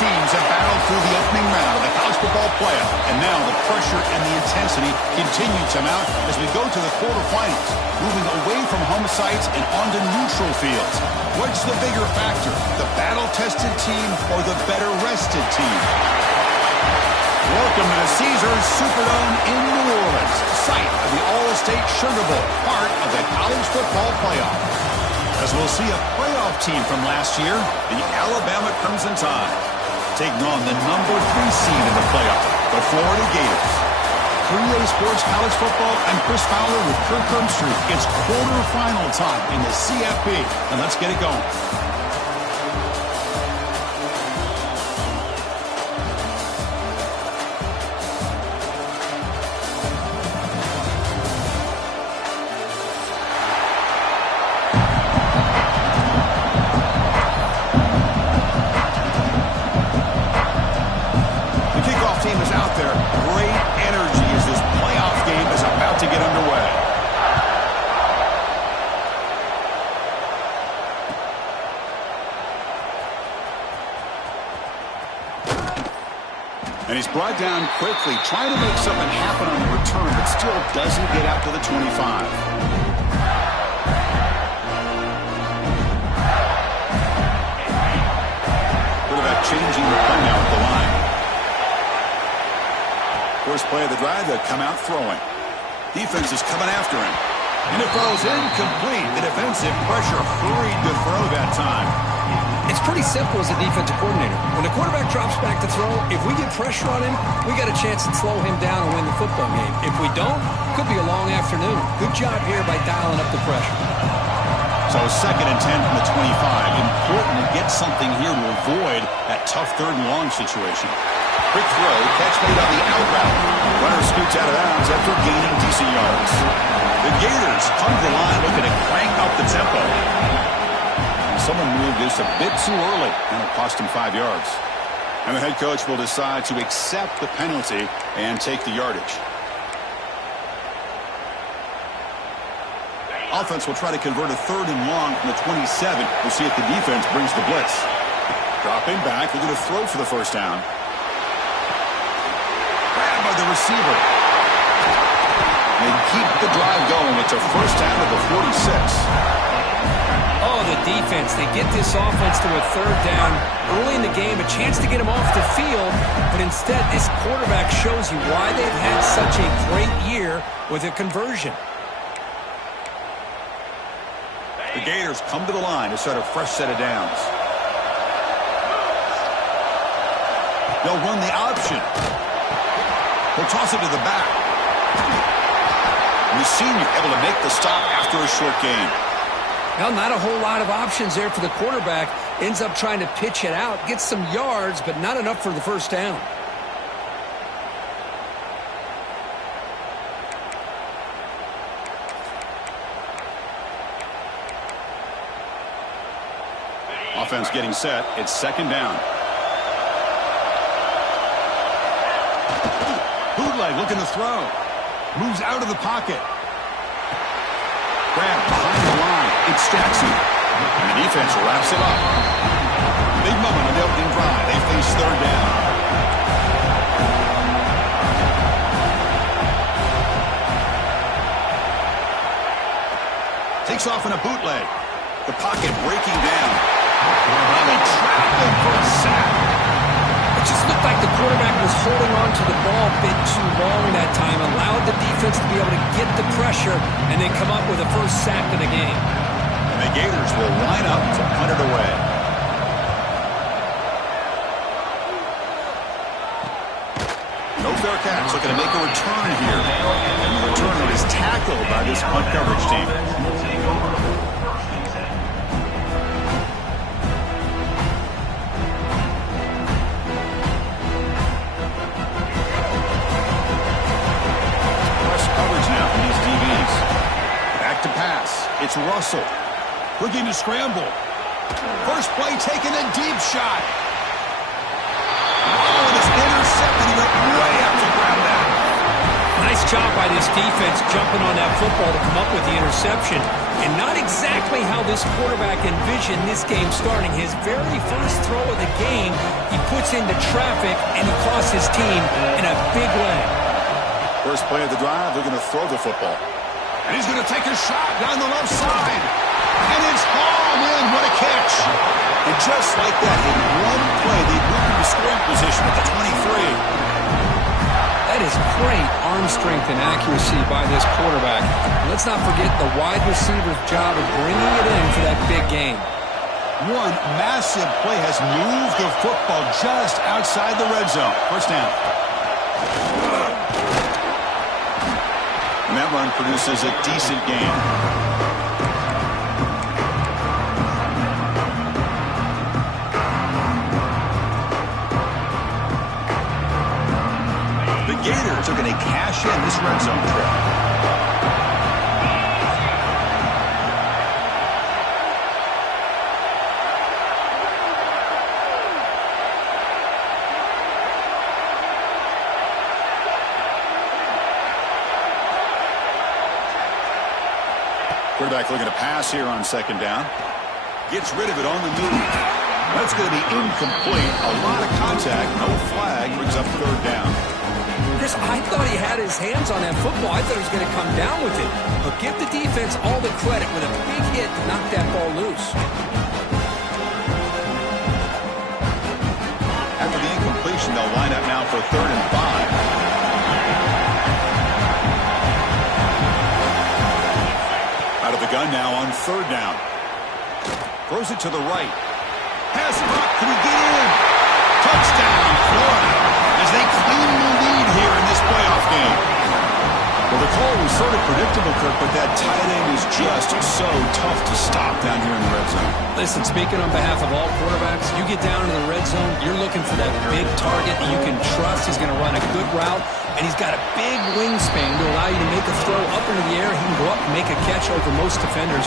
teams have battled through the opening round of the college football playoff, and now the pressure and the intensity continue to mount as we go to the quarterfinals, moving away from home sites and onto neutral fields. What's the bigger factor, the battle-tested team or the better-rested team? Welcome to the Caesars Superdome in New Orleans, site of the All-State Sugar Bowl, part of the college football playoff. As we'll see a playoff team from last year, the Alabama Crimson Tide, taking on the number 3 seed in the playoff, the Florida Gators. 3A Sports College Football, I'm Chris Fowler with Kirk Herbstreit. It's quarterfinal time in the CFP, and let's get it going. And he's brought down quickly, trying to make something happen on the return, but still doesn't get out to the 25. Quarterback changing the play now at the line. First play of the drive, they'll come out throwing. Defense is coming after him. And it falls incomplete. The defensive pressure hurried to throw that time. It's pretty simple as a defensive coordinator. When the quarterback drops back to throw, if we get pressure on him, we got a chance to slow him down and win the football game. If we don't, could be a long afternoon. Good job here by dialing up the pressure. So 2nd and 10 from the 25. Important to get something here to avoid that tough 3rd and long situation. Quick throw, catch made on the out route. Runner scoots out of bounds after gaining decent yards. The Gators come to the line looking to crank up the tempo. Someone moved this a bit too early, and it cost him 5 yards. And the head coach will decide to accept the penalty and take the yardage. Offense will try to convert a 3rd and long from the 27. We'll see if the defense brings the blitz. Dropping back, they're going to throw for the first down. Grabbed by the receiver. They keep the drive going. It's a first down at the 46. Oh, the defense. They get this offense to a 3rd down early in the game, a chance to get him off the field, but instead this quarterback shows you why they've had such a great year with a conversion. The Gators come to the line to start a fresh set of downs. They'll run the option. They'll toss it to the back. And the senior able to make the stop after a short gain. Well, not a whole lot of options there for the quarterback. Ends up trying to pitch it out, gets some yards, but not enough for the first down. Offense getting set. It's 2nd down. Bootleg looking to throw. Moves out of the pocket. Grab behind the line. It's Jackson. And the defense wraps it up. Big moment on the opening drive. They face 3rd down. Takes off in a bootleg. The pocket breaking down. And they trap him for a sack. It just looked like the quarterback was holding on to the ball a bit too long that time, allowed the defense to be able to get the pressure, and then come up with a first sack of the game. And the Gators will line up to punt it away. No fair catch, looking to make a return here. And the returner is tackled by this punt coverage team. It's Russell looking to scramble. First play taking a deep shot. Oh, and it's intercepted. He went way up to grab that. Nice job by this defense jumping on that football to come up with the interception. And not exactly how this quarterback envisioned this game starting. His very first throw of the game, he puts into traffic, and he costs his team in a big way. First play of the drive, they're going to throw the football. And he's going to take a shot down the left side. And it's hauled in. What a catch. And just like that, in one play, they moved into scoring position at the 23. That is great arm strength and accuracy by this quarterback. Let's not forget the wide receiver's job of bringing it in for that big game. One massive play has moved the football just outside the red zone. First down. And that run produces a decent gain. The Gators are going to cash in this red zone trip. Quarterback looking to pass here on second down. Gets rid of it on the move. That's going to be incomplete. A lot of contact. No flag. Brings up third down. Chris, I thought he had his hands on that football. I thought he was going to come down with it. But give the defense all the credit with a big hit to knock that ball loose. After the incompletion, they'll line up now for 3rd and 5. Out of the gun now on 3rd down. Throws it to the right. Pass it up. Can he get in? Touchdown, Florida, as they claim the lead here in this playoff game. Well, the call was sort of predictable, Kirk, but that tight end is just so tough to stop down here in the red zone. Listen, speaking on behalf of all quarterbacks, you get down in the red zone, you're looking for that big target that you can trust. He's going to run a good route, and he's got a big wingspan to allow you to make a throw up into the air. He can go up and make a catch over most defenders.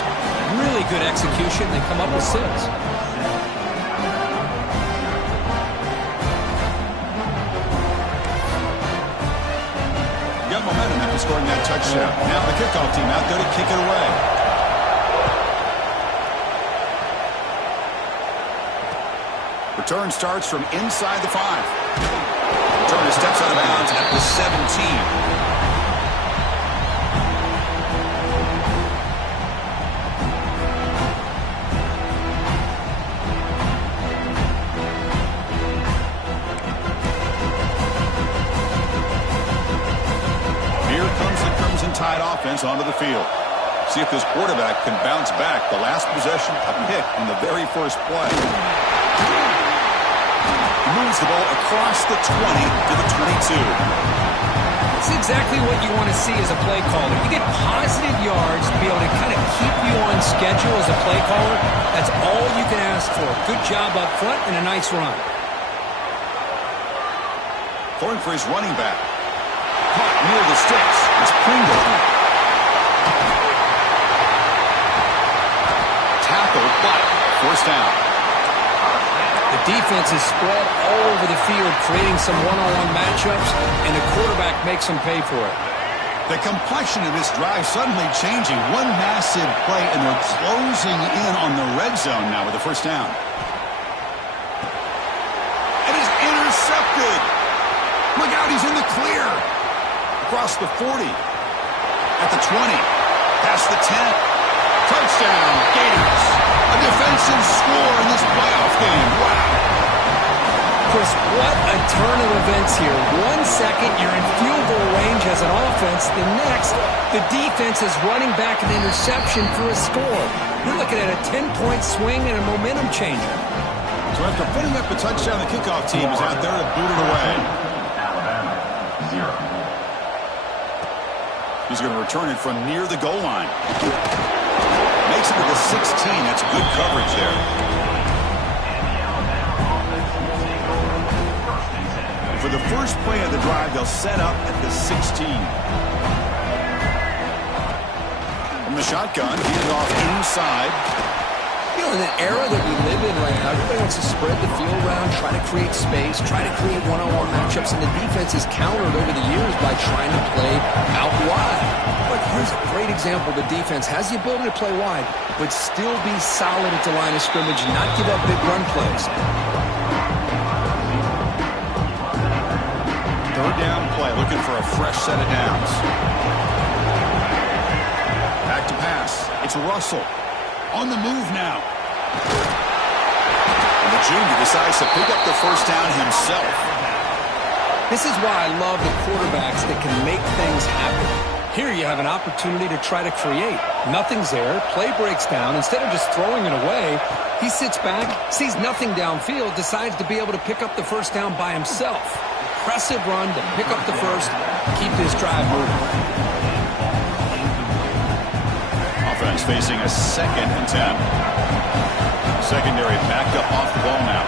Really good execution. They come up with 6. Got momentum after scoring that touchdown. Now the kickoff team out there to kick it away. Return starts from inside the 5. Returner steps out of bounds at the 17. Tide offense onto the field. See if this quarterback can bounce back. The last possession, a pick in the very first play. He moves the ball across the 20 to the 22. It's exactly what you want to see as a play caller. You get positive yards to be able to kind of keep you on schedule as a play caller. That's all you can ask for. Good job up front and a nice run. Going for his running back. Caught near the sticks. It's Pringle. Tackled, but first down. The defense is spread all over the field, creating some one-on-one matchups, and the quarterback makes them pay for it. The complexion of this drive suddenly changing. One massive play, and they're closing in on the red zone now with the first down. It is intercepted. Look out, he's in the clear. Across the 40, at the 20, past the 10, touchdown, Gators. A defensive score in this playoff game. Wow. Chris, what a turn of events here. 1 second, you're in field goal range as an offense. The next, the defense is running back an interception for a score. You're looking at a 10-point swing and a momentum changer. So after putting up a touchdown, the kickoff team is out there to boot it away. He's going to return it from near the goal line. Makes it to the 16. That's good coverage there. For the first play of the drive, they'll set up at the 16. From the shotgun, he's off inside. You know, in the era that we live in right now, everybody wants to spread the field around, try to create space, try to create one-on-one matchups, and the defense is countered over the years by trying to play out wide. But Here's a great example. The defense has the ability to play wide, but still be solid at the line of scrimmage and not give up big run plays. Third down play, looking for a fresh set of downs. Back to pass. It's Russell. On the move now. And the junior decides to pick up the first down himself. This is why I love the quarterbacks that can make things happen. Here you have an opportunity to try to create. Nothing's there. Play breaks down. Instead of just throwing it away, he sits back, sees nothing downfield, decides to be able to pick up the first down by himself. Impressive run to pick up the first, keep this drive moving. Offense facing a 2nd and 10. Secondary backed up off the ball now.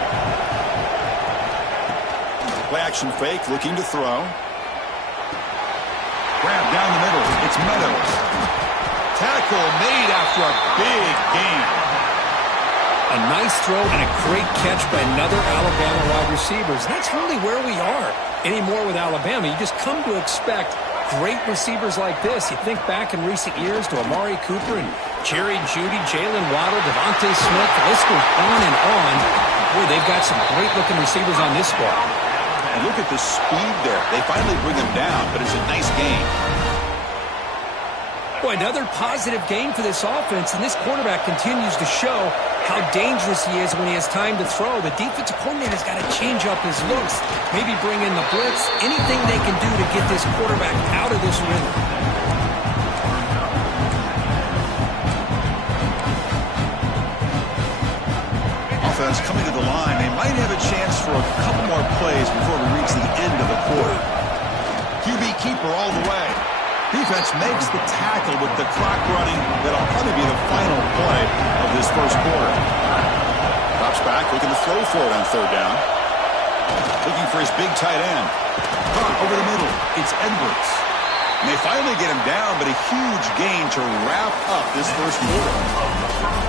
Play action fake, looking to throw. Grab down the middle. It's Meadows. Tackle made after a big gain. A nice throw and a great catch by another Alabama wide receiver. That's really where we are anymore with Alabama. You just come to expect great receivers like this. You think back in recent years to Amari Cooper and Jerry Jeudy, Jalen Waddle, Devontae Smith. The list goes on and on. Boy, they've got some great-looking receivers on this squad. And look at the speed there. They finally bring him down, but it's a nice gain. Boy, another positive game for this offense, and this quarterback continues to show how dangerous he is when he has time to throw. The defensive coordinator's got to change up his looks, maybe bring in the blitz, anything they can do to get this quarterback out of this rhythm. Offense coming to the line. They might have a chance for a couple more plays before we reach the end of the quarter. QB keeper all the way. Defense makes the tackle with the clock running. That'll probably be the final play of this first quarter. Drops back, looking to throw for it on third down. Looking for his big tight end. Caught over the middle. It's Edwards. And they finally get him down, but a huge gain to wrap up this first quarter.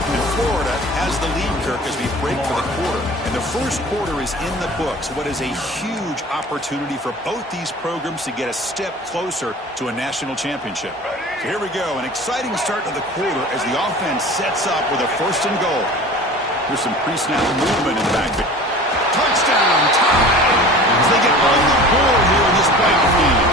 And Florida has the lead, Kirk, as we break for the quarter. And the first quarter is in the books. What is a huge opportunity for both these programs to get a step closer to a national championship. So here we go, an exciting start to the quarter as the offense sets up with a first and goal. There's some pre-snap movement in the backfield. Touchdown, tie! As they get on the board here in this playoff game.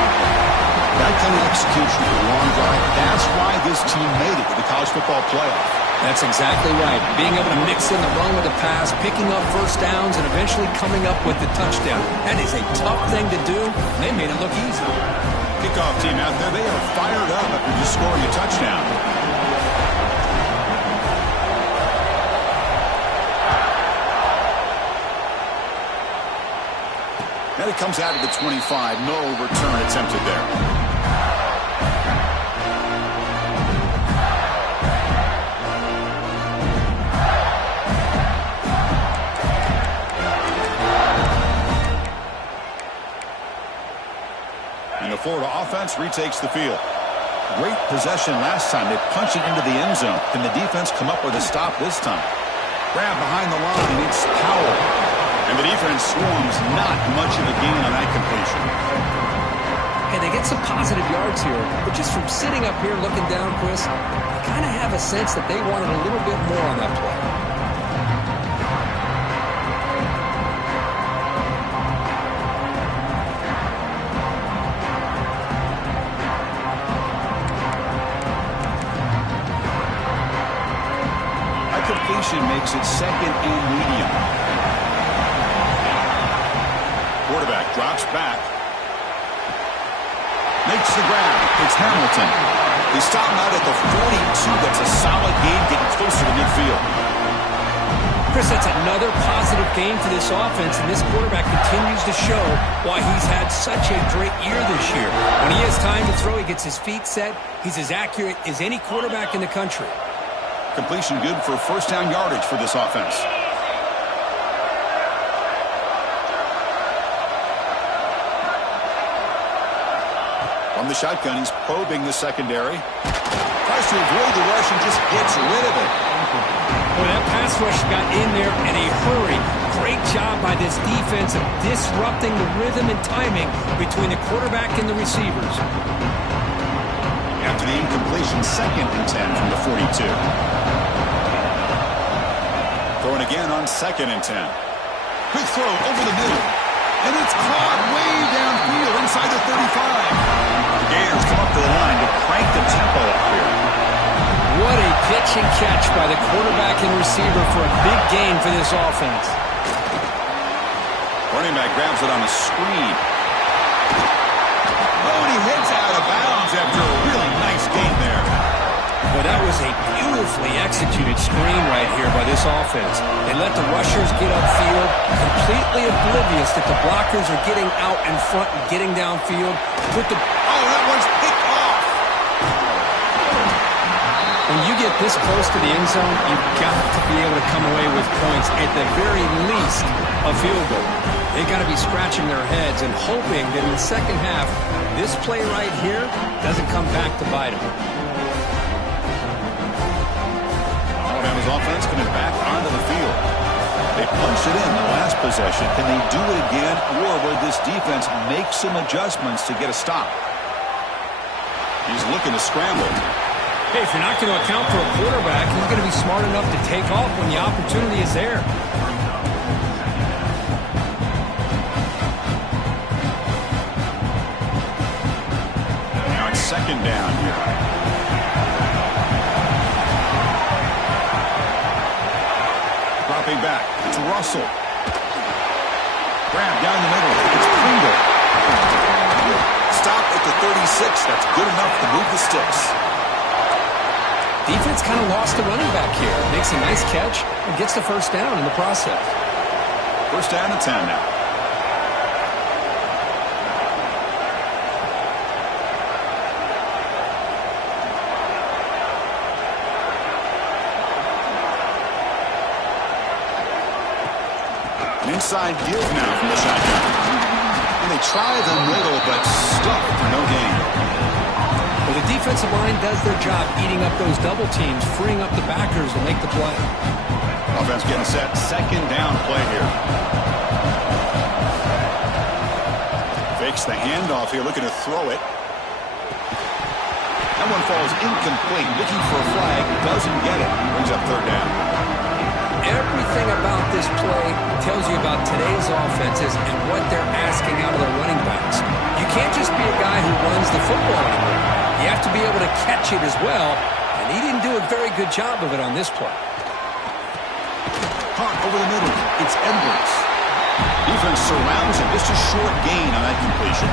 That kind of execution for a long drive, that's why this team made it to the college football playoff. That's exactly right. Being able to mix in the run with the pass, picking up first downs, and eventually coming up with the touchdown. That is a tough thing to do, and they made it look easy. Kickoff team out there, they are fired up after just scoring a touchdown. Now he comes out of the 25. No return attempted there. And the Florida offense retakes the field. Great possession last time. They punch it into the end zone. Can the defense come up with a stop this time? Grab behind the line. It's Powell. And the defense swarms. Not much of a gain on that completion. Hey, they get some positive yards here. But just from sitting up here looking down, Chris, I kind of have a sense that they wanted a little bit more on that play. Makes it second and medium. Quarterback drops back. Makes the grab. It's Hamilton. They stop him out at the 42. That's a solid gain, getting closer to midfield. Chris, that's another positive game for this offense, and this quarterback continues to show why he's had such a great year this year. When he has time to throw, he gets his feet set. He's as accurate as any quarterback in the country. Completion good for first down yardage for this offense. From the shotgun, he's probing the secondary. Tries to avoid the rush and just gets rid of it. Well, that pass rush got in there in a hurry. Great job by this defense of disrupting the rhythm and timing between the quarterback and the receivers. after the incompletion. 2nd and 10 from the 42. Throwing again on 2nd and 10. Quick throw over the middle. And it's caught way downfield inside the 35. The Gators come up to the line to crank the tempo up here. What a pitch and catch by the quarterback and receiver for a big gain for this offense. Running back grabs it on the screen. Oh, and he heads out of bounds after a really nice gain there. Well, that was a beautifully executed screen right here by this offense. They let the rushers get upfield, completely oblivious that the blockers are getting out in front and getting downfield. Oh, that one's picked off. When you get this close to the end zone, you've got to be able to come away with points, at the very least a field goal. They've got to be scratching their heads and hoping that in the second half, this play right here doesn't come back to bite them. Alabama's offense coming back onto the field. They punched it in the last possession. Can they do it again, or will this defense make some adjustments to get a stop? He's looking to scramble. Hey, if you're not going to account for a quarterback, he's going to be smart enough to take off when the opportunity is there. Now it's 2nd down here. Dropping back. It's Russell. Grab down the middle. It's Pringle. Stop at the 36. That's good enough to move the sticks. Defense kind of lost the running back here. Makes a nice catch and gets the 1st down in the process. 1st down and 10 now. An inside give now from the shotgun. And they try the middle, but stuck for no gain. Well, the defensive line does their job eating up those double teams, freeing up the backers to make the play. Offense getting set. 2nd down play here. Fakes the handoff here, looking to throw it. That one falls incomplete. Looking for a flag. Doesn't get it. Brings up 3rd down. Everything about this play tells you about today's offenses and what they're asking out of their running backs. You can't just be a guy who runs the football anymore. You have to be able to catch it as well, and he didn't do a very good job of it on this play. Caught over the middle. It's Edwards. Defense surrounds him. Just a short gain on that completion.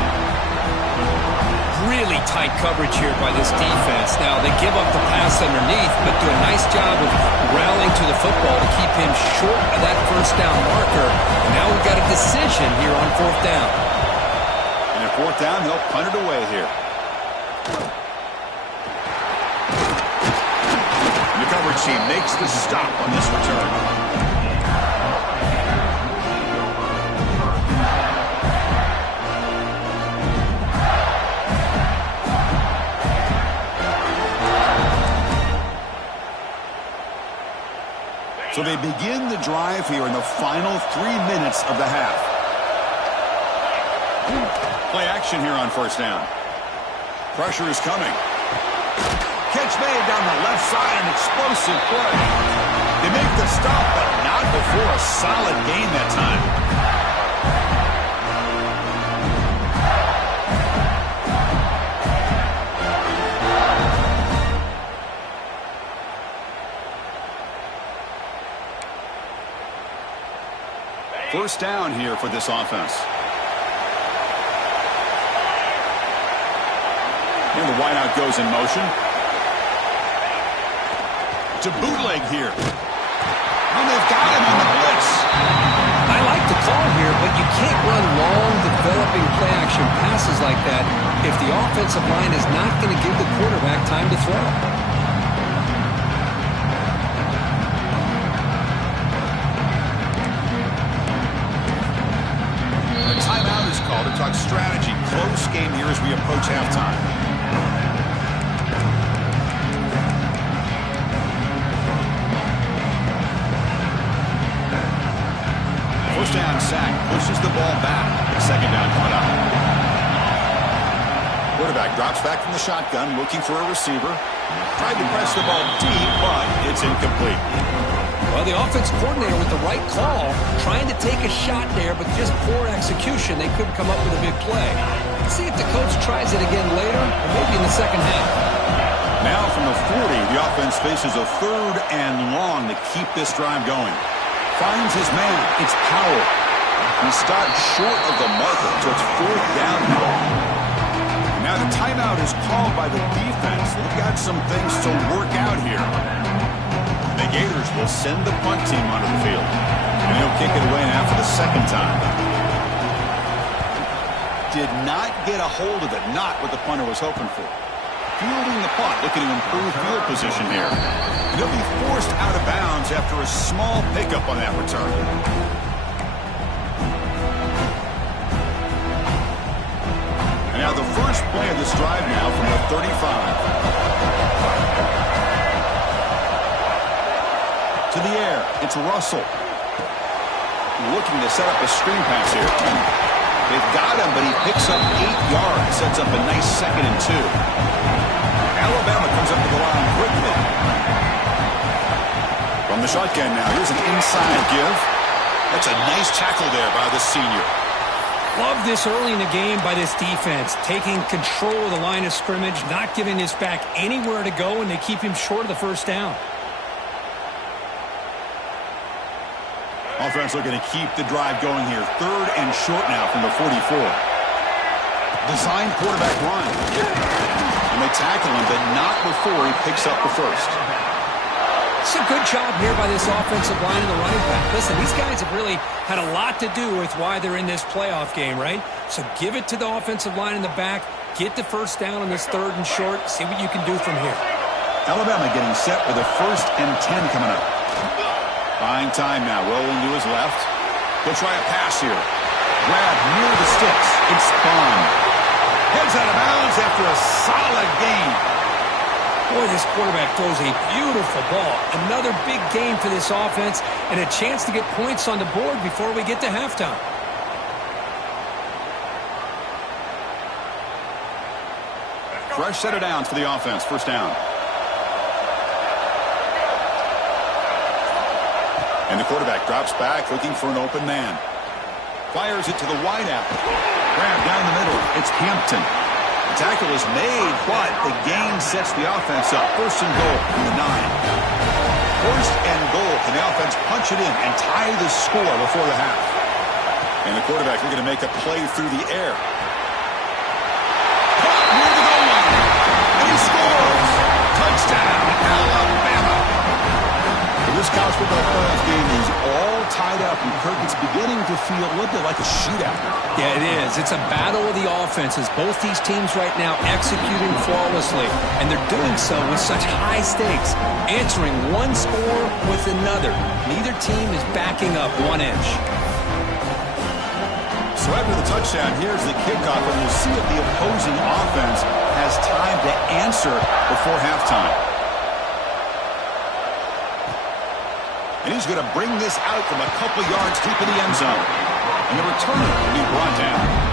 Really tight coverage here by this defense. Now, they give up the pass underneath, but do a nice job of rallying to the football to keep him short of that 1st down marker. And now we've got a decision here on 4th down. And at 4th down, they'll punt it away here. The coverage team makes the stop on this return. So they begin the drive here in the final 3 minutes of the half. Play action here on 1st down. Pressure is coming. Catch made down the left side, an explosive play. They make the stop, but not before a solid gain that time. First down here for this offense. And the wideout goes in motion. To bootleg here. And they've got him on the blitz. I like the call here, but you can't run long, developing play-action passes like that if the offensive line is not going to give the quarterback time to throw. A timeout is called to talk strategy. Close game here as we approach halftime. First down sack, pushes the ball back. 2nd down coming up. Quarterback quarterback drops back from the shotgun, looking for a receiver. Tried to press the ball deep, but it's incomplete. Well, the offense coordinator with the right call, trying to take a shot there, but just poor execution. They couldn't come up with a big play. Let's see if the coach tries it again later, or maybe in the second half. Now from the 40, the offense faces a 3rd and long to keep this drive going. Finds his man. It's Powell. He stopped short of the marker, so it's 4th down now. Now the timeout is called by the defense. They've got some things to work out here. The Gators will send the punt team onto the field. And he'll kick it away now for the 2nd time. Did not get a hold of it. Not what the punter was hoping for. Fielding the punt, looking to improve field position here. And he'll be forced out of bounds after a small pickup on that return. And now the first play of this drive now from the 35. To the air, it's Russell. Looking to set up a screen pass here. They've got him, but he picks up 8 yards. Sets up a nice 2nd and 2. Alabama comes up to the line quickly. From the shotgun now, here's an inside give. That's a nice tackle there by the senior. Love this early in the game by this defense, taking control of the line of scrimmage, not giving this back anywhere to go, and they keep him short of the 1st down. Offense looking to keep the drive going here. 3rd and short now from the 44. Designed quarterback run. And they tackle him, but not before he picks up the 1st. It's a good job here by this offensive line and the running back. Listen, these guys have really had a lot to do with why they're in this playoff game, right? So give it to the offensive line in the back. Get the 1st down on this 3rd and short. See what you can do from here. Alabama getting set with a 1st and 10 coming up. Buying time now, rolling to his left. He'll try a pass here. Grab near the sticks. It's spun. Heads out of bounds after a solid gain. Boy, this quarterback throws a beautiful ball. Another big game for this offense and a chance to get points on the board before we get to halftime. Fresh set of downs for the offense. 1st down. And the quarterback drops back, looking for an open man. Fires it to the wideout. Grab down the middle. It's Hampton. The tackle is made, but the gain sets the offense up. 1st and goal from the 9. 1st and goal. Can the offense punch it in and tie the score before the half? And the quarterback looking to make a play through the air. Caught near the goal line. And he scores. Touchdown, Alabama. This college football playoff game is all tied up, and Kirk, it's beginning to feel a little bit like a shootout. Yeah, it is. It's a battle of the offenses. Both these teams right now executing flawlessly, and they're doing so with such high stakes, answering one score with another. Neither team is backing up 1 inch. So after the touchdown, here's the kickoff, and we'll see if the opposing offense has time to answer before halftime. And he's going to bring this out from a couple yards deep in the end zone. And the returner will be brought down.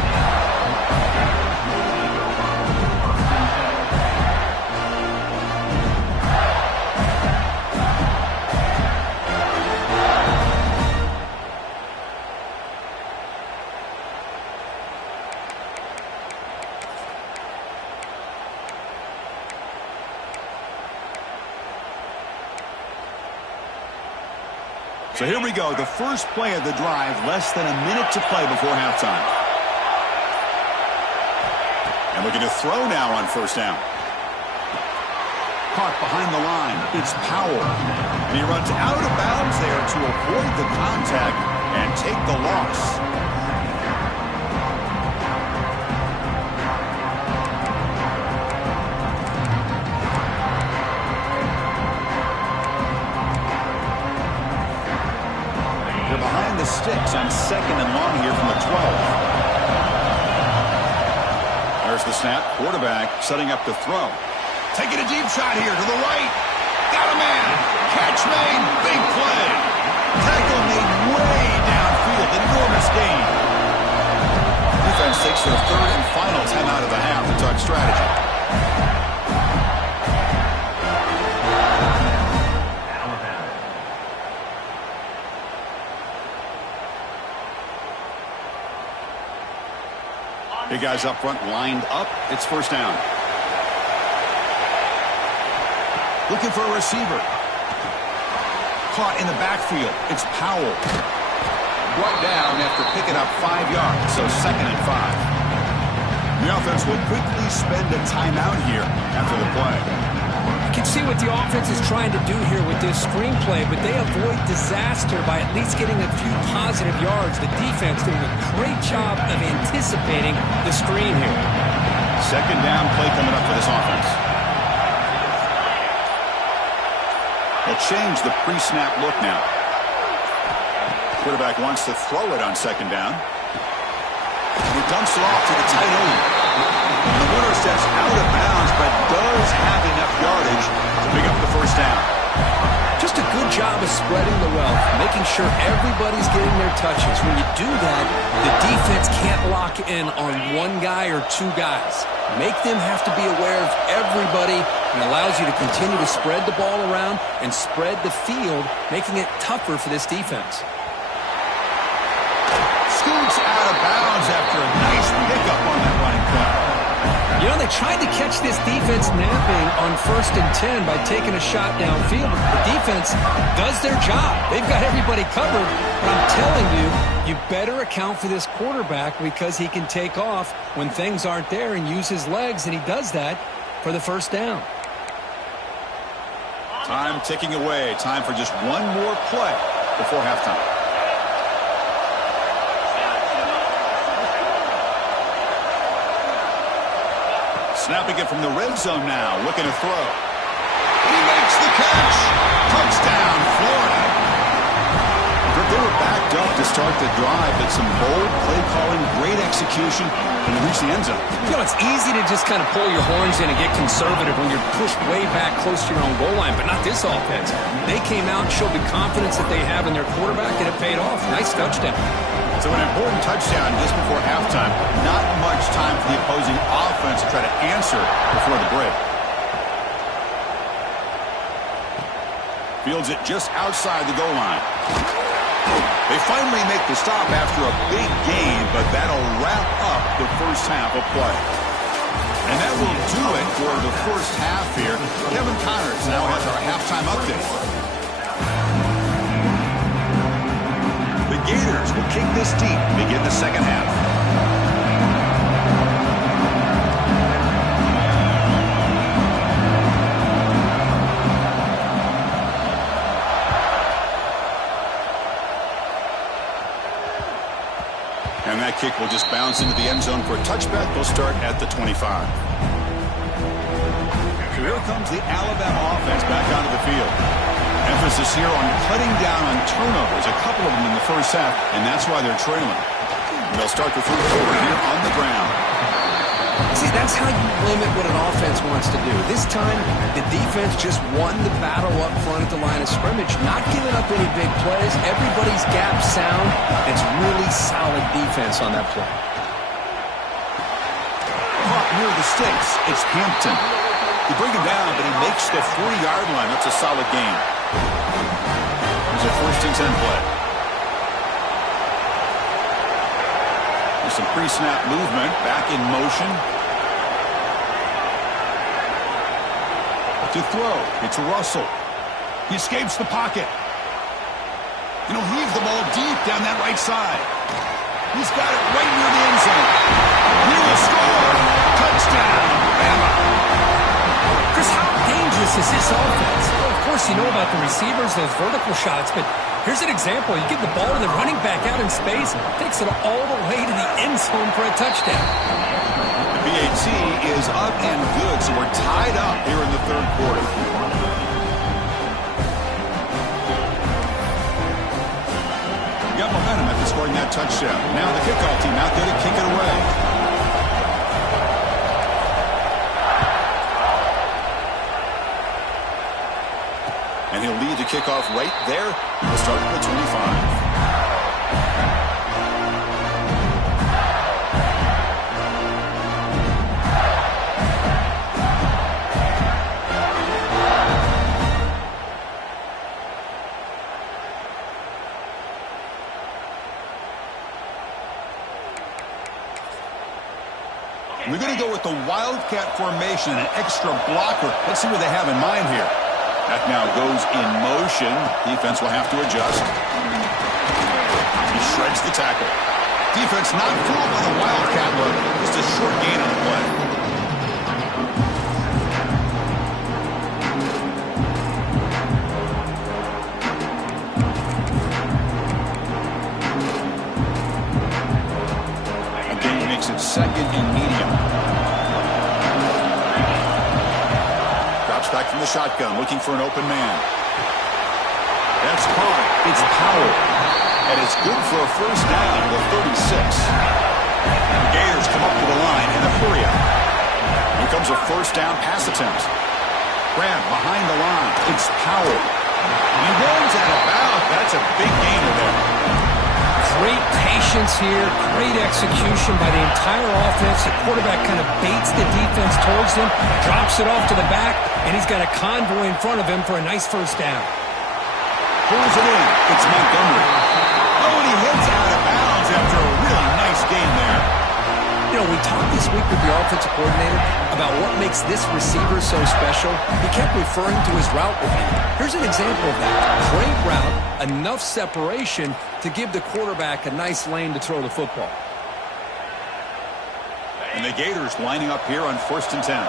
So here we go, the first play of the drive, less than a minute to play before halftime. And looking to throw now on 1st down. Caught behind the line, it's Powell. And he runs out of bounds there to avoid the contact and take the loss. Behind the sticks on 2nd and long here from the 12. There's the snap. Quarterback setting up to throw. Taking a deep shot here to the right. Got a man. Catch made. Big play. Tackle made way downfield. Enormous gain. Defense takes their 3rd and final timeout of the half to talk strategy. Big guys up front lined up. It's first down. Looking for a receiver. Caught in the backfield. It's Powell. Brought down after picking up 5 yards, so 2nd and 5. The offense will quickly spend a timeout here after the play. You can see what the offense is trying to do here with this screenplay, but they avoid disaster by at least getting a few positive yards. The defense doing a great job of anticipating the screen here. 2nd down play coming up for this offense. They'll change the pre-snap look now. Quarterback wants to throw it on 2nd down. He dumps it off to the tight end. The winner steps out of bounds, but does have enough yardage to pick up the first down. Just a good job of spreading the wealth, making sure everybody's getting their touches. When you do that, the defense can't lock in on one guy or two guys. Make them have to be aware of everybody, and allows you to continue to spread the ball around and spread the field, making it tougher for this defense. Scoots out of bounds after a nice pickup on that running play. You know, they tried to catch this defense napping on 1st and 10 by taking a shot downfield. The defense does their job. They've got everybody covered. But I'm telling you, you better account for this quarterback because he can take off when things aren't there and use his legs, and he does that for the first down. Time ticking away. Time for just one more play before halftime. Snapping it from the red zone now, looking to throw. He makes the catch. Touchdown, Florida. They were backed up to start the drive, but some bold play calling, great execution, and they reached the end zone. You know, it's easy to just kind of pull your horns in and get conservative when you're pushed way back close to your own goal line, but not this offense. They came out and showed the confidence that they have in their quarterback, and it paid off. Nice touchdown. So an important touchdown just before halftime. Not much time for the opposing offense to try to answer before the break. Fields it just outside the goal line. They finally make the stop after a big gain, but that'll wrap up the first half of play. And that will do it for the first half here. Kevin Connors now has our halftime update. The Gators will kick this deep, begin the second half. And that kick will just bounce into the end zone for a touchback. They'll start at the 25. So here comes the Alabama offense back onto the field. Emphasis here on cutting down on turnovers, a couple of them in the first half, and that's why they're trailing. And they'll start the third quarter here on the ground. See, that's how you limit what an offense wants to do. This time, the defense just won the battle up front at the line of scrimmage, not giving up any big plays. Everybody's gap sound. It's really solid defense on that play. Caught near the sticks. It's Hampton. You bring him down, but he makes the 40-yard line. That's a solid gain. There's a 1st and 10 play. There's some pre-snap movement. Back in motion. To throw. It's Russell. He escapes the pocket. And he'll heave the ball deep down that right side. He's got it right near the end zone. He will score. Touchdown, Alabama. Chris, how dangerous is this offense? Well, of course, you know about the receivers, those vertical shots, but here's an example. You give the ball to the running back out in space, takes it all the way to the end zone for a touchdown. The PAT is up and good, so we're tied up here in the third quarter. Got momentum after scoring that touchdown. Now the kickoff team out there to kick it away. And he'll lead the kickoff right there. He'll start at the 25. They're going to go with the Wildcat formation and an extra blocker. Let's see what they have in mind here. That now goes in motion. Defense will have to adjust. He shreds the tackle. Defense not fooled by the Wildcat look. Just a short gain on the play. Again, makes it second and medium. Drops back from the shotgun, looking for an open man. That's caught. It's Powell. And it's good for a first down at the 36. The Gators come up to the line in a hurry up. Here comes a first down pass attempt. Grab behind the line. It's Powell. He runs out of bounds. That's a big gainer there. Great patience here, great execution by the entire offense. The quarterback kind of baits the defense towards him, drops it off to the back, and he's got a convoy in front of him for a nice first down. Pulls it in. It's Montgomery. Oh, and he hits out of bounds after a really nice game there. You know, we talked this week with the offensive coordinator about what makes this receiver so special. He kept referring to his route with him. Here's an example of that. Great route, enough separation to give the quarterback a nice lane to throw the football. And the Gators lining up here on 1st and 10.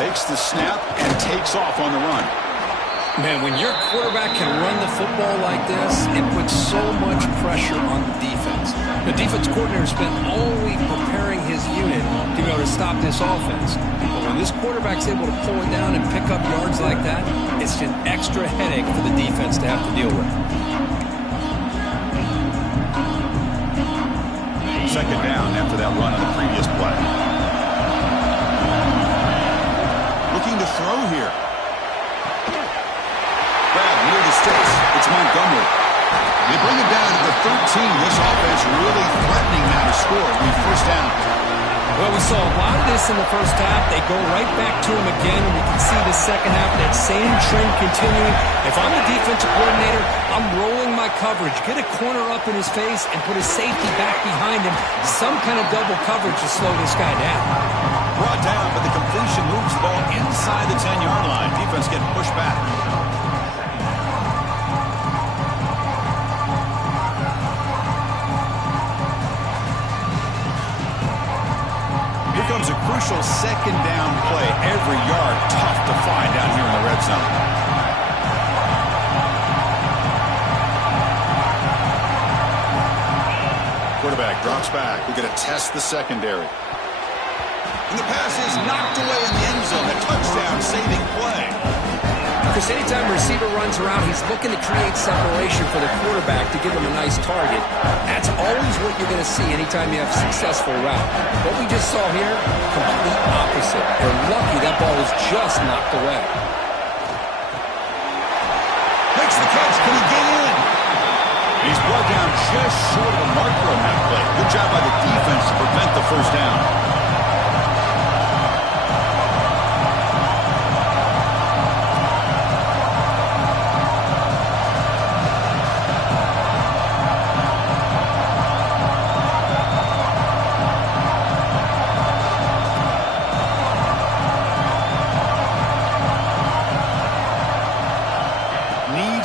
Takes the snap and takes off on the run. Man, when your quarterback can run the football like this, it puts so much pressure on the defense. The defense coordinator spent all week preparing his unit to be able to stop this offense. But when this quarterback's able to pull it down and pick up yards like that, it's an extra headache for the defense to have to deal with. Second down after that run on the previous play. Looking to throw here. Grab near the sticks. It's Montgomery. They bring it down to the 13. This offense really threatening now to score with first down. Well, we saw a lot of this in the first half. They go right back to him again, and we can see the second half, that same trend continuing. If I'm the defensive coordinator, I'm rolling my coverage. Get a corner up in his face and put his safety back behind him. Some kind of double coverage to slow this guy down. Brought down, but the completion moves the ball inside the 10-yard line. Defense getting pushed back. Here comes a crucial second down play. Every yard tough to find down here in the red zone. Quarterback drops back. We're going to test the secondary. And the pass is knocked away in the end zone. A touchdown-saving play. Chris, anytime a receiver runs around, he's looking to create separation for the quarterback to give him a nice target. That's always what you're going to see anytime you have a successful route. What we just saw here, complete opposite. They're lucky that ball was just knocked away. Makes the catch. Can he get in? He's brought down just short of the marker on that play. Good job by the defense to prevent the first down.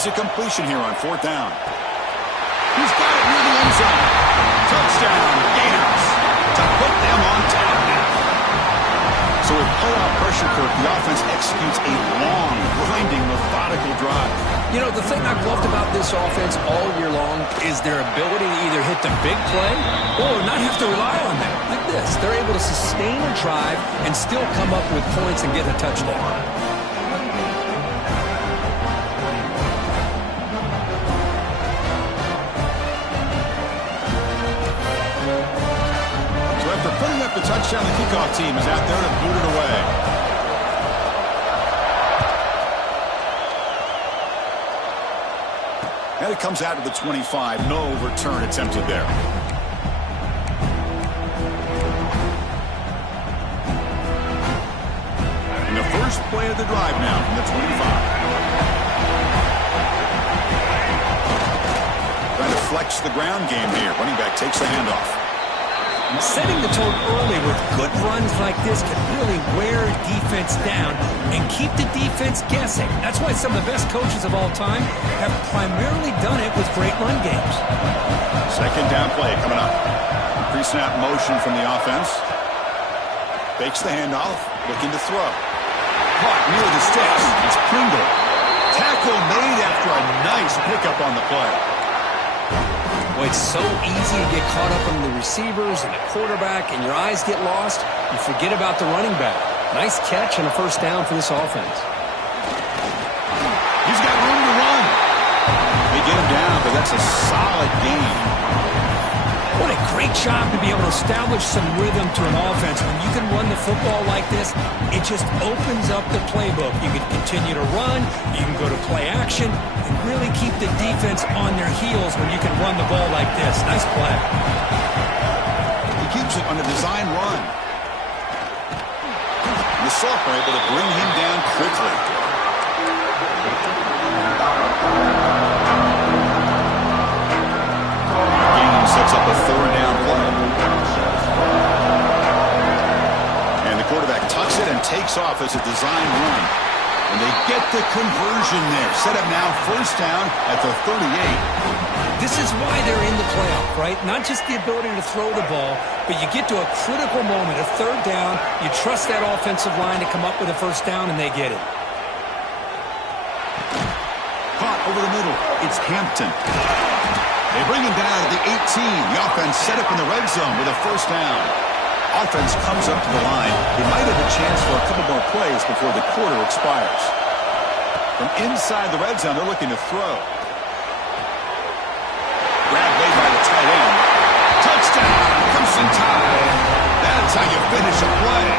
A completion here on 4th down. He's got it near the end zone. Touchdown, Gators, to put them on top now. So with pull-out pressure curve, the offense executes a long, grinding, methodical drive. You know, the thing I've loved about this offense all year long is their ability to either hit the big play or not have to rely on that. Like this, they're able to sustain a drive and still come up with points and get a touchdown. The touchdown, the kickoff team is out there to boot it away. And it comes out to the 25. No return attempted there. And the first play of the drive now from the 25. flex the ground game here. Running back takes the handoff. Setting the tone early with good runs like this can really wear a defense down and keep the defense guessing. That's why some of the best coaches of all time have primarily done it with great run games. Second down play coming up. Pre-snap motion from the offense. Fakes the handoff, looking to throw. Caught near the sticks. It's Pringle. Tackle made after a nice pickup on the play. Well, it's so easy to get caught up on the receivers and the quarterback, and your eyes get lost. You forget about the running back. Nice catch and a first down for this offense. He's got room to run. They get him down, but that's a solid gain. What a great job to be able to establish some rhythm to an offense. When you can run the football like this, it just opens up the playbook. You can continue to run, you can go to play action, and really keep the defense on their heels when you can run the ball like this. Nice play. He keeps it on a design run. The Sox are able to bring him down quickly. Sets up a third down play. And the quarterback tucks it and takes off as a design run. And they get the conversion there. Set up now first down at the 38. This is why they're in the playoff, right? Not just the ability to throw the ball, but you get to a critical moment, a third down, you trust that offensive line to come up with a first down, and they get it. Caught over the middle. It's Hampton. They bring him down at the 18. The offense set up in the red zone with a first down. Offense comes up to the line. They might have a chance for a couple more plays before the quarter expires. From inside the red zone, they're looking to throw. Grab made by the tight end. Touchdown! Comes Ncaa. That's how you finish a play.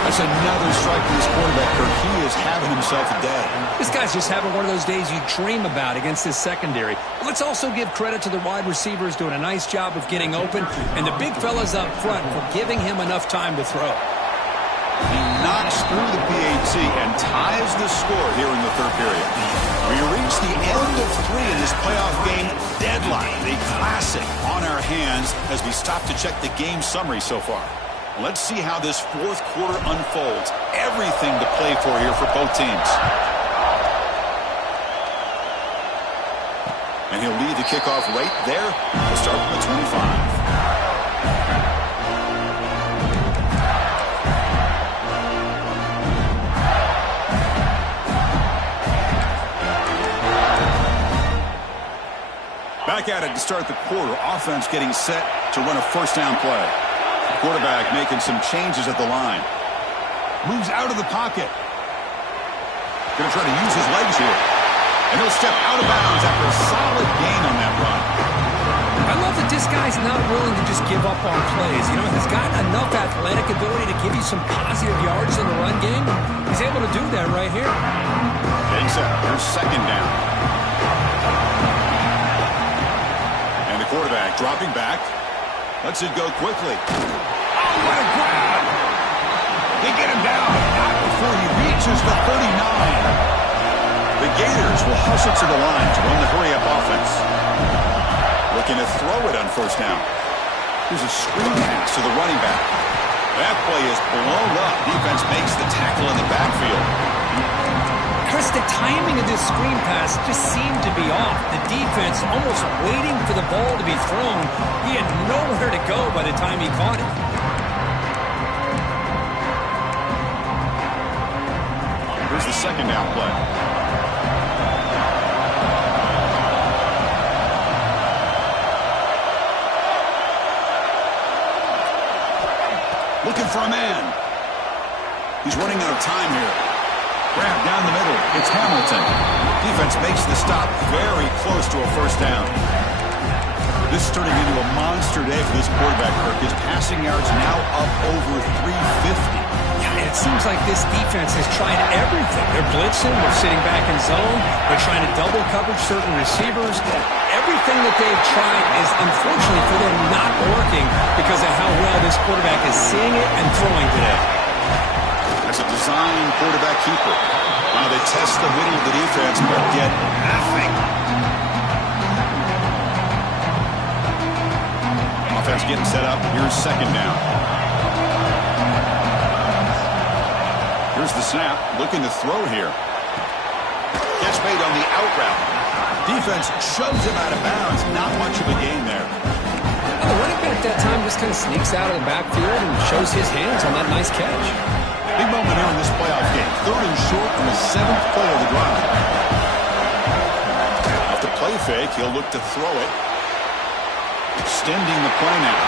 That's another strike for this quarterback, Kirk. He is having himself a day. This guy's just having one of those days you dream about against this secondary. Let's also give credit to the wide receivers doing a nice job of getting open, and the big fellas up front for giving him enough time to throw. He knocks through the PAT and ties the score here in the third period. We reach the end of 3 in this playoff game deadline. A classic on our hands as we stop to check the game summary so far. Let's see how this fourth quarter unfolds. Everything to play for here for both teams. And he'll lead the kickoff right there. We'll start from the 25. Back at it to start the quarter. Offense getting set to run a first down play. Quarterback making some changes at the line. Moves out of the pocket. Going to try to use his legs here. And he'll step out of bounds after a solid gain on that run. I love that this guy's not willing to just give up on plays. You know, he's got enough athletic ability to give you some positive yards in the run game. He's able to do that right here. Takes out. Here's second down. And the quarterback dropping back. Lets it go quickly. Oh, what a grab! They get him down, not before he reaches the 39. The Gators will hustle to the line to run the hurry-up offense. Looking to throw it on first down. Here's a screen pass to the running back. That play is blown up. Defense makes the tackle in the backfield. Chris, the timing of this screen pass just seemed to be off. The defense almost waiting for the ball to be thrown. He had nowhere to go by the time he caught it. Here's the second down play. Looking for a man. He's running out of time here. Grab down the middle. It's Hamilton. Defense makes the stop very close to a first down. This is turning into a monster day for this quarterback, Kirk. His passing yards now up over 350. Yeah, it seems like this defense has tried everything. They're blitzing. They're sitting back in zone. They're trying to double coverage certain receivers. Everything that they've tried is, unfortunately for them, not working because of how well this quarterback is seeing it and throwing today. That's a design quarterback keeper. Now they test the middle of the defense, but get nothing. Offense getting set up. Here's second down. Here's the snap. Looking to throw here. Catch made on the out route. Defense shoves him out of bounds. Not much of a gain there. Well, the running back that time just kind of sneaks out of the backfield and shows his hands on that nice catch. Big moment here in this playoff game. Third and short on the 7th play of the drive. Off the play fake, he'll look to throw it. Extending the play now.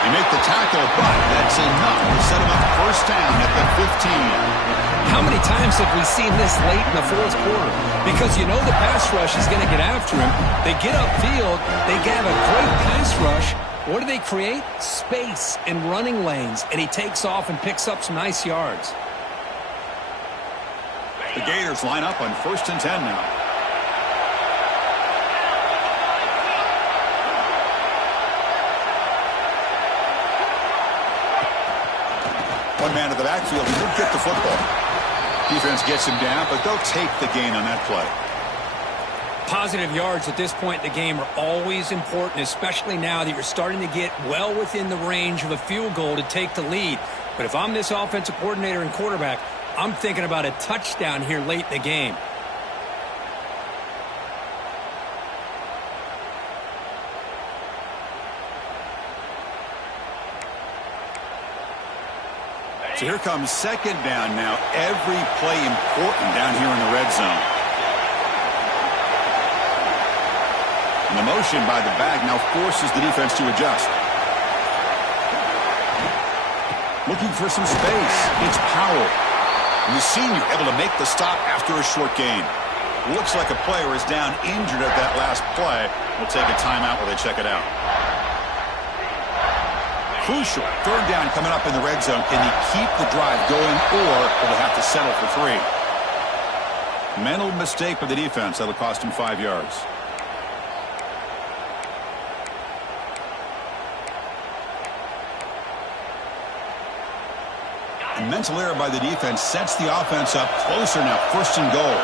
They make the tackle, but that's enough to set him up first down at the 15. How many times have we seen this late in the fourth quarter? Because you know the pass rush is going to get after him. They get upfield. They have a great pass rush. What do they create? Space and running lanes. And he takes off and picks up some nice yards. The Gators line up on 1st and 10 now. One man in the backfield. He did get the football. Defense gets him down, but they'll take the gain on that play. Positive yards at this point in the game are always important, especially now that you're starting to get well within the range of a field goal to take the lead. But if I'm this offensive coordinator and quarterback, I'm thinking about a touchdown here late in the game. So here comes second down now. Every play important down here in the red zone. And the motion by the back now forces the defense to adjust. Looking for some space. It's Powell. And the senior able to make the stop after a short gain. Looks like a player is down injured at that last play. We'll take a timeout while they check it out. Crucial. Third down coming up in the red zone. Can he keep the drive going, or will they have to settle for 3? Mental mistake by the defense. That'll cost him 5 yards. A mental error by the defense sets the offense up closer now. 1st and goal.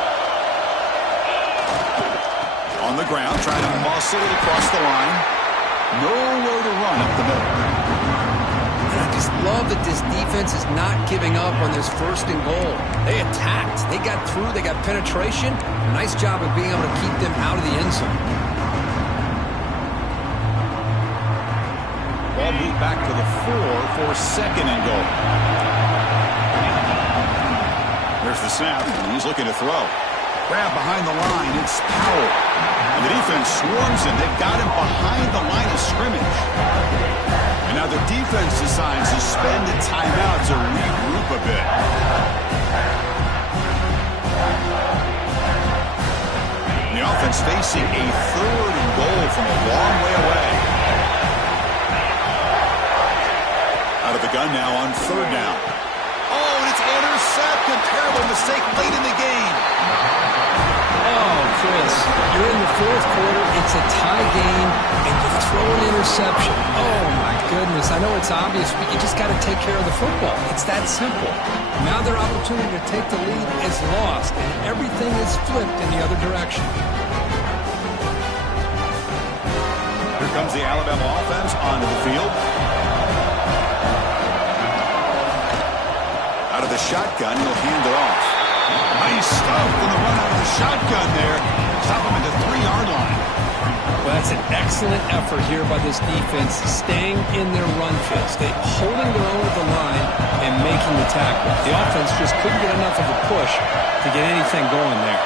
On the ground, trying to muscle it across the line. Nowhere to run up the middle. Love that this defense is not giving up on this 1st and goal. They attacked. They got through. They got penetration. Nice job of being able to keep them out of the end zone. Ball moved back to the 4 for 2nd and goal. There's the snap. He's looking to throw. Grab behind the line. It's Powell. And the defense swarms him. They've got him behind the line of scrimmage. And now the defense decides to spend a timeout to regroup a bit. And the offense facing a 3rd and goal from a long way away. Out of the gun now on 3rd down. Oh, and it's intercepted. Terrible mistake late in the game. Oh, Chris, you're in the 4th quarter. It's a tie game, and you throw an interception. Oh, my goodness. I know it's obvious, but you just got to take care of the football. It's that simple. Now their opportunity to take the lead is lost, and everything is flipped in the other direction. Here comes the Alabama offense onto the field. Out of the shotgun, he'll hand it off. Nice stuff in the run out of the shotgun there. Stop him at the 3-yard line. Well, that's an excellent effort here by this defense, staying in their run fits. They holding their own at the line and making the tackle. The offense just couldn't get enough of a push to get anything going there.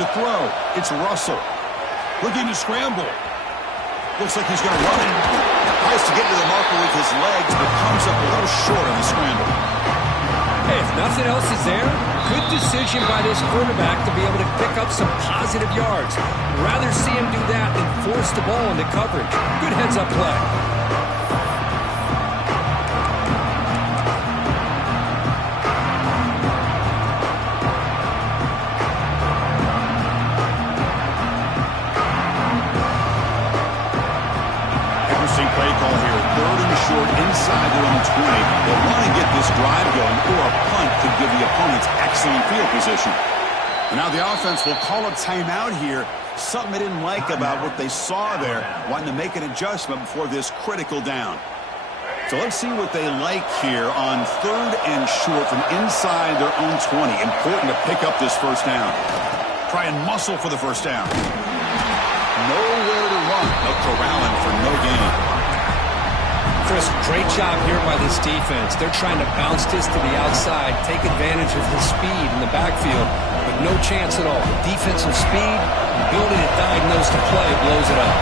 To throw, it's Russell. Looking to scramble. Looks like he's going to run it. Tries to get to the marker with his legs, but comes up a little short on the scramble. Hey, if nothing else is there, good decision by this quarterback to be able to pick up some positive yards. Rather see him do that than force the ball into coverage. Good heads-up play. Play call here, 3rd and short inside their own 20. They'll want to get this drive going, or a punt could give the opponents excellent field position. And now the offense will call a timeout here Something they didn't like about what they saw there, wanting to make an adjustment before this critical down. So let's see what they like here on 3rd and short from inside their own 20. Important to pick up this first down. Try and muscle for the first down. Nowhere to run. No corralling for no gain. Chris, great job here by this defense. They're trying to bounce this to the outside, take advantage of his speed in the backfield, but no chance at all. Defensive speed, ability to diagnose the play, blows it up.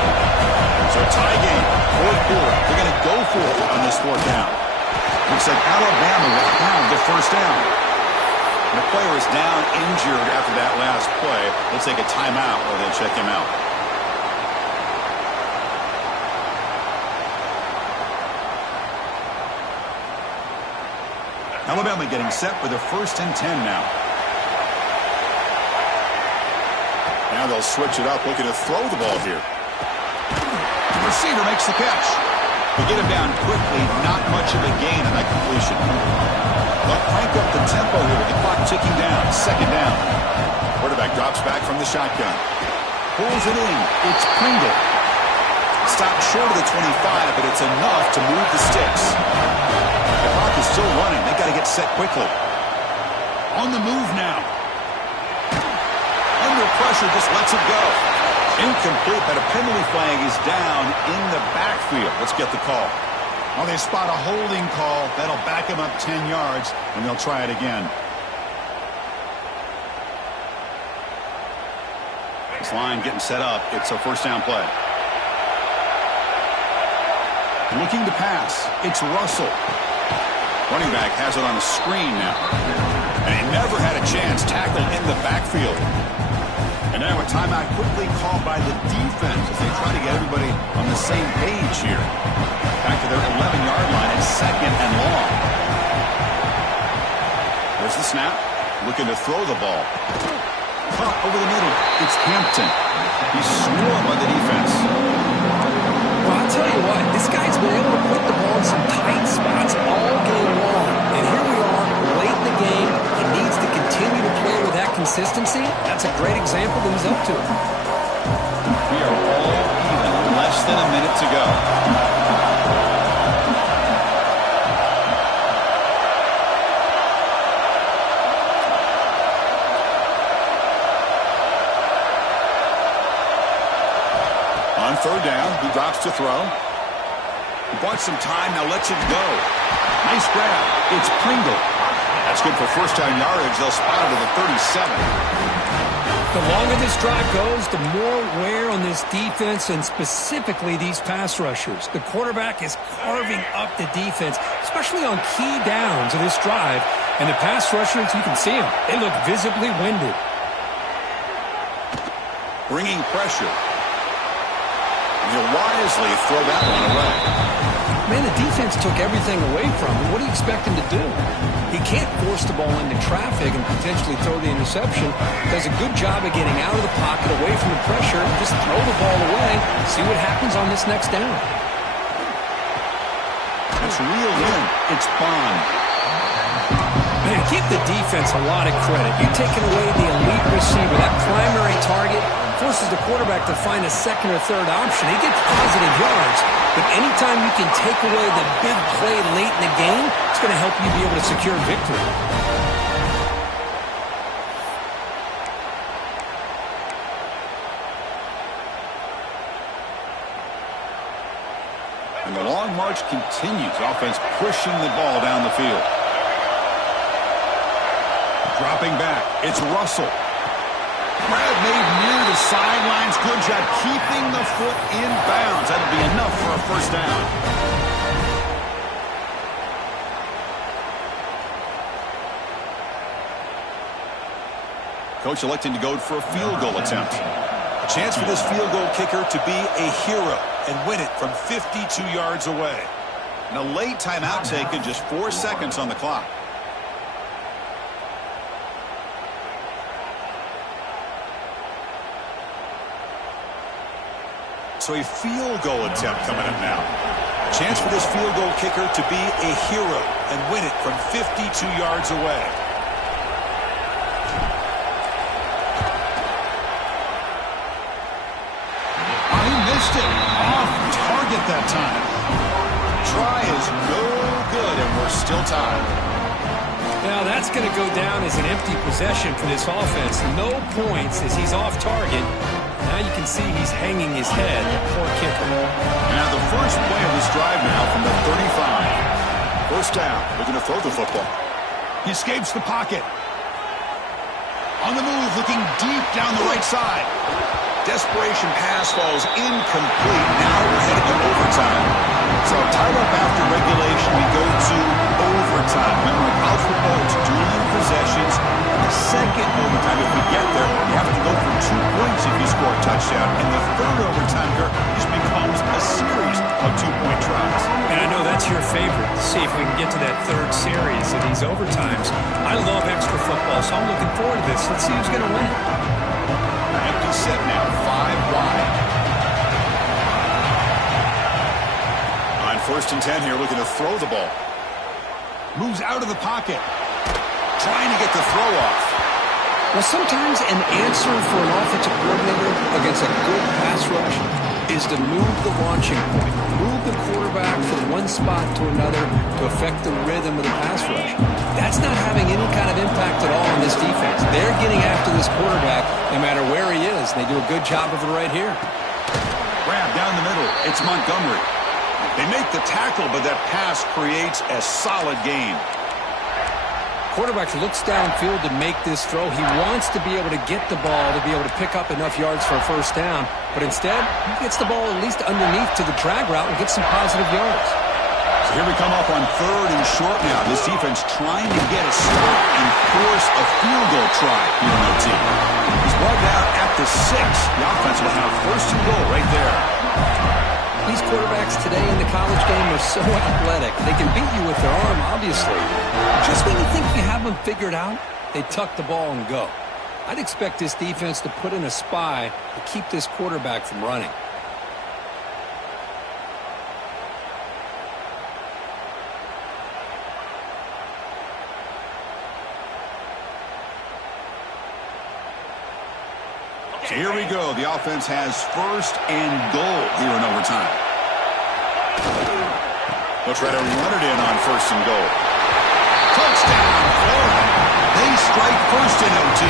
So a tie game, 4th quarter. They're going to go for it on this 4th down. Looks like Alabama will have the first down. And the player is down injured after that last play. Let's take a timeout while they check him out. Alabama getting set for the 1st and 10 now. Now they'll switch it up, looking to throw the ball here. The receiver makes the catch. They get him down quickly, not much of a gain on that completion. They'll crank up the tempo here with the clock ticking down. 2nd down. Quarterback drops back from the shotgun. Pulls it in. It's Pringle. Stopped short of the 25, but it's enough to move the sticks. The clock is still running. They got to get set quickly. On the move now. Under pressure, just lets it go. Incomplete, but a penalty flag is down in the backfield. Let's get the call. Well, they spot a holding call. That'll back him up 10 yards, and they'll try it again. This line getting set up. It's a first down play. Looking to pass. It's Russell. Running back has it on the screen now. And he never had a chance. Tackled in the backfield. And now a timeout quickly called by the defense as they try to get everybody on the same page here. Back to their 11-yard line and 2nd and long. There's the snap. Looking to throw the ball. Caught over the middle. It's Hampton. He's swarmed by the defense. Well, I'll tell you what, this guy's been able to put the ball in some tight spots all game long. And here we are, late in the game. He needs to continue to play with that consistency. That's a great example that he's up to. We are all even. Less than a minute to go. On 3rd down, he drops to throw. He bought some time, now lets it go. Nice grab. It's Pringle. That's good for first down yardage. They'll spot it to the 37. The longer this drive goes, the more wear on this defense and specifically these pass rushers. The quarterback is carving up the defense, especially on key downs of this drive. And the pass rushers, you can see them. They look visibly winded. Bringing pressure. He'll wisely throw that one away. Man, the defense took everything away from him. What do you expect him to do? He can't force the ball into traffic and potentially throw the interception. Does a good job of getting out of the pocket, away from the pressure, and just throw the ball away. See what happens on this next down. That's reeled in. It's Bond. Man, give the defense a lot of credit. You're taking away the elite receiver, that primary target, forces the quarterback to find a 2nd or 3rd option. He gets positive yards, but anytime you can take away the big play late in the game, it's going to help you be able to secure victory. And the long march continues. Offense pushing the ball down the field. Dropping back. It's Russell. Grab made near the sidelines. Good job keeping the foot in bounds. That'll be enough for a first down. Coach electing to go for a field goal attempt. A chance for this field goal kicker to be a hero and win it from 52 yards away. And a late timeout taken, just 4 seconds on the clock. So a field goal attempt coming up now. A chance for this field goal kicker to be a hero and win it from 52 yards away. that time. Try is no good, and we're still tied. Now that's going to go down as an empty possession for this offense. No points as he's off target. Now you can see he's hanging his head. Poor kicker. Now the first play of this drive now from the 35. First down. Looking to throw the football. He escapes the pocket. On the move, looking deep down the right side. Desperation pass falls incomplete. Now we're headed to overtime. So tied up after regulation, we go to overtime. Remember, in college football, it's dueling possessions. In the second overtime, if we get there, you have to go for 2 points if you score a touchdown. And the third overtime, Kirk, just becomes a series of 2-point tries. And I know that's your favorite. See if we can get to that third series of these overtimes. I love extra football, so I'm looking forward to this. Let's see who's going to win it. Empty set now, 5 wide. On 1st and 10 here, looking to throw the ball. Moves out of the pocket. Trying to get the throw off. Well, sometimes an answer for an offensive coordinator against a good pass rush is to move the launching point, move the quarterback from one spot to another to affect the rhythm of the pass rush. That's not having any kind of impact at all on this defense. They're getting after this quarterback no matter where he is. They do a good job of it right here. Grab down the middle. It's Montgomery. They make the tackle, but that pass creates a solid gain. Quarterback looks downfield to make this throw. He wants to be able to get the ball to be able to pick up enough yards for a first down. But instead, he gets the ball at least underneath to the drag route and gets some positive yards. So here we come up on 3rd and short now. This defense trying to get a start and force a field goal try here in OT. He's brought out at the 6. The offense will have 1st and goal right there. These quarterbacks today in the college game are so athletic. They can beat you with their arm, obviously. Just when you think you have them figured out, they tuck the ball and go. I'd expect this defense to put in a spy to keep this quarterback from running. So here we go. The offense has 1st and goal here in overtime. They'll try to run it in on 1st and goal. Touchdown, Florida. They strike first in OT.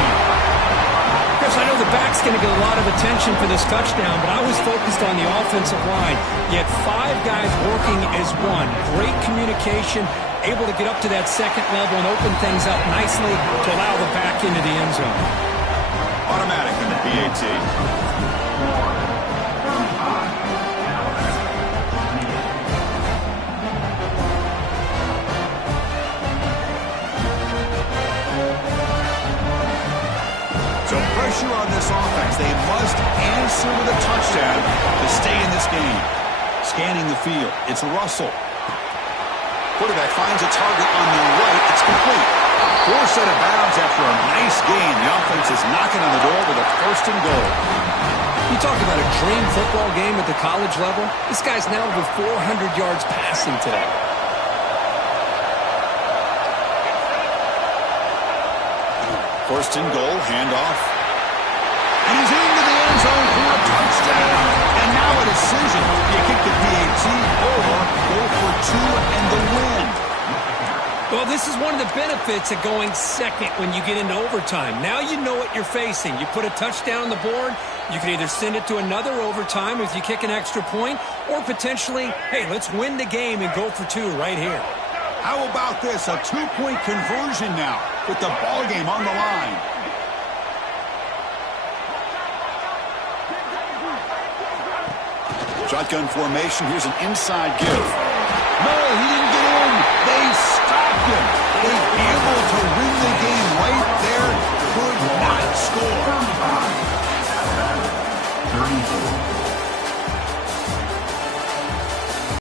Chris, I know the back's going to get a lot of attention for this touchdown, but I was focused on the offensive line. You had 5 guys working as one. Great communication, able to get up to that second level and open things up nicely to allow the back into the end zone. Automatic in the PAT. So pressure on this offense. They must answer with a touchdown to stay in this game. Scanning the field. It's Russell. Quarterback finds a target on the right. It's complete. Forced out of bounds after a nice gain. The offense is knocking on the door with a 1st and goal. You talk about a dream football game at the college level. This guy's now over 400 yards passing today. 1st and goal, handoff. And he's into the end zone for a touchdown. And now a decision. Do you kick the PAT or go for 2 and the win? Well, this is one of the benefits of going second when you get into overtime. Now you know what you're facing. You put a touchdown on the board, you can either send it to another overtime if you kick an extra point, or potentially, hey, let's win the game and go for 2 right here. How about this? A 2-point conversion now with the ball game on the line. Shotgun formation. Here's an inside give. No, he didn't get in. They stopped him. They'd be able to win the game right there. Could not score. 34.